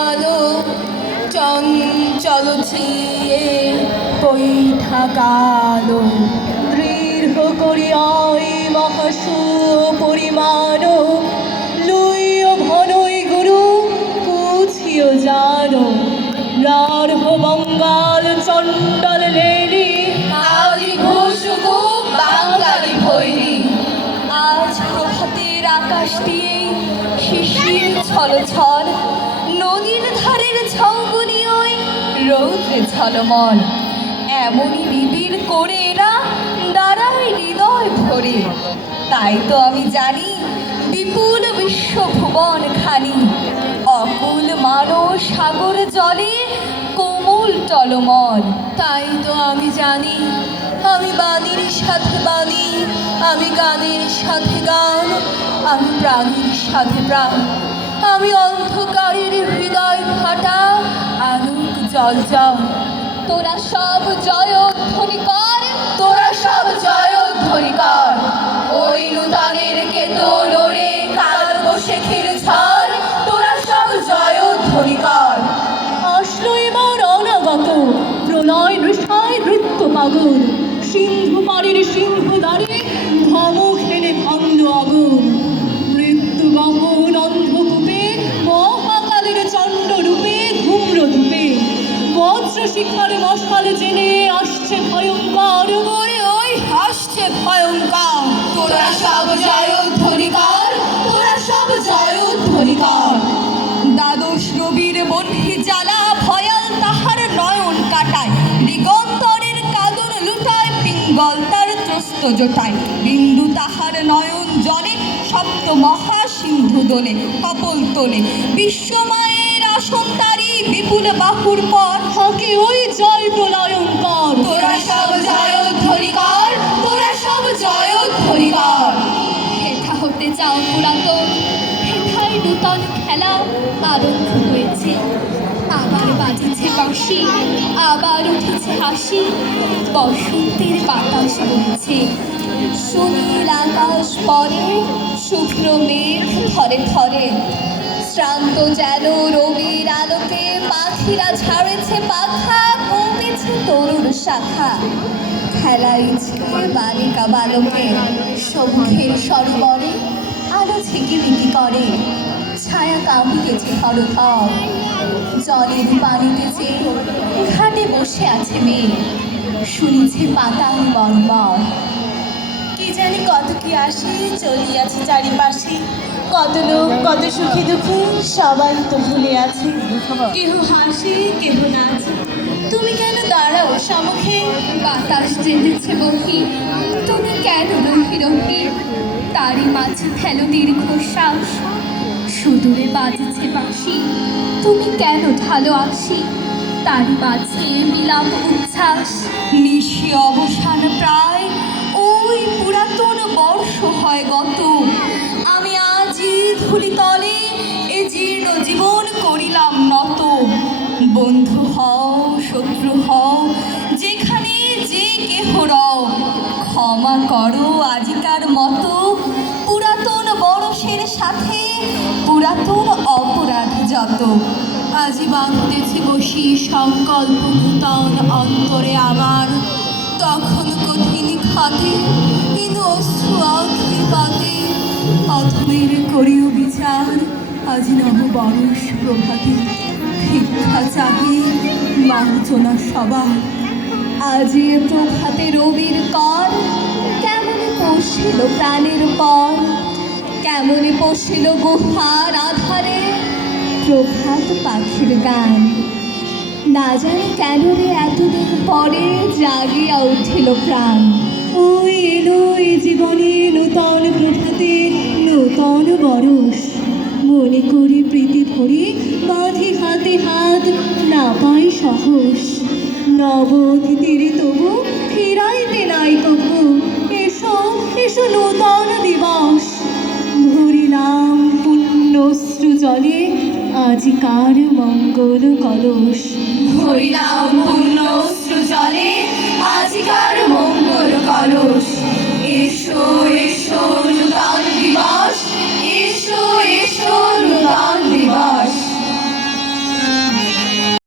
আলো চঞ্চল ছিয়ে বৈঠা কালো দৃঢ় করিয়াই মহাসু পরিমাণ লইয় ভনই গুরু পুছিও জানো রাঢ় বঙ্গাল চণ্ডাল লেলি আজ ঘোষগো বাঙালি ভৈরি আজ প্রভাতের আকাশ দিয়ে শিশির ছলছল নদীর ধারের ঝঙ্গুনিয়ই রৌদ্রে ঝলমল এমনই নিবিড় করে এরা দাঁড়ায় হৃদয় ভরে তাই তো আমি জানি বিপুল বিশ্বভুবন খানি অকুল মানস সাগর জলে কোমল টলমল তাই তো আমি জানি আমি বাণীর সাথে বাণী আমি গানের সাথে গান আমি প্রাণীর সাথে প্রাণ আমি অন্ধকারের হৃদয় ফাটা আলোক জল জল তোরা সব জয়ধ্বনি কর তোরা সব জয়ধ্বনি কর ওই নূতনের কেতন ওরে কাল বৈশাখীর ঝড় তোরা সব জয়ধ্বনি কর আসলো এবার অনাগত প্রলয় নৃষায় নৃত্য পাগল সিন্ধু পাড়ের সিংহ দ্বারে ধমক হেনে ভাঙল আগুন মৃত্যু গহন অন্ধকূপে মহাকালের চণ্ড রূপে ধূম্র ধূপে বজ্র শিখার মশাল জেনে আসছে ভয়ঙ্কর ওরে ওই আসছে ভয়ঙ্কর তোরা সব জয়ধ্বনি কর তোরা সব জয়ধ্বনি কর দ্বাদশ রবির বহ্নি জ্বালা ভয়াল তাহার নয়ন কাটায় দিগন্তরের কাদর লুটায় পিঙ্গল তার ত্রস্ত জোটায় বিন্দু তাহার নয়ন জলে সপ্ত মহাসিন্ধু দোলে কপল তোলে বিশ্বমায়ের আসন তারি বিপুল বাহুর পর হকে ওই জয় প্রলয়ঙ্কর তোরা সব জয়ধ্বনি কর তোরা সব জয়ধ্বনি কর হেথা হতে যাও পুরাতন হেথায় নূতন খেলা আরম্ভ হয়েছে আবার বাজেছে বাঁশি আবার উঠেছে হাসি বসন্তের বাতাস বইছে সুনীল আকাশ পরে শুভ্র মেঘ থরে থরে শ্রান্ত যেন রবির আলোকে পাখিরা ঝাড়েছে পাখা কমেছে তরুর শাখা খেলাইছে বালিকা বালকে সৌখের সরোবরে আলো ঝিকিমিকি করে ছায়া কাঁপিতেছে থরথর জলের পানিতে ঘাটে বসে আছে মেয়ে শুনিছে পাতার বর্বর কি জানি কত কি আসে চলিয়াছে চারিপাশে কত লোক কত সুখী দুঃখী সবাই তো ভুলে আছে কেহ হাসে কেহ নাচে তুমি কেন দাঁড়াও সম্মুখে বাতাস যেতেছে বহি তুমি কেন রহি রহি তারই মাঝে ফেলো দীর্ঘশ্বাস সুদূরে বাজেছে বাঁশি তুমি কেন ঢালো আসি তারই মাঝে বিলাপ উচ্ছ্বাস নিশি অবসান প্রায় ওই পুরাতন বর্ষ হয় গত আমি আজই ধুলিতলে এ জীর্ণ জীবন করিলাম নত বন্ধু হও শত্রু হও যেখানে যে কেহ রও ক্ষমা করো আজিকার মতো পুরাতন বরষের সাথে পুরাতন অপরাধ যত আজি বাঁধতেছি বসি সংকল্প নূতন অন্তরে আমার তখন কঠিন খাতে কিন্তু অশ্রু আখি পাতে অধমের করিও বিচার আজি নব বরষ প্রভাতে ভিক্ষা চাহি মার্জনা সবার আজি এ প্রভাতে রবির কর কেমনে পশিল প্রাণের পর কেমনে পশিল গুহার আধারে প্রভাত পাখির গান না জানি কেন রে এতদিন পরে জাগিয়া উঠিল প্রাণ ওই এলো এই জীবনে নূতন প্রভাতে নূতন বরষ মনে করি প্রীতি ধরে বাঁধি হাতে হাত না পাই সাহস নব অতিথির তবু ফিরাইতে নাই কবু এসো এসো নূতন দিবস ভরিলাম পুণ্যশ্রু জলে আজিকার মঙ্গল কলস ভরিলাম পুণ্যশ্রু জলে আজিকার মঙ্গল কলস এসো এসো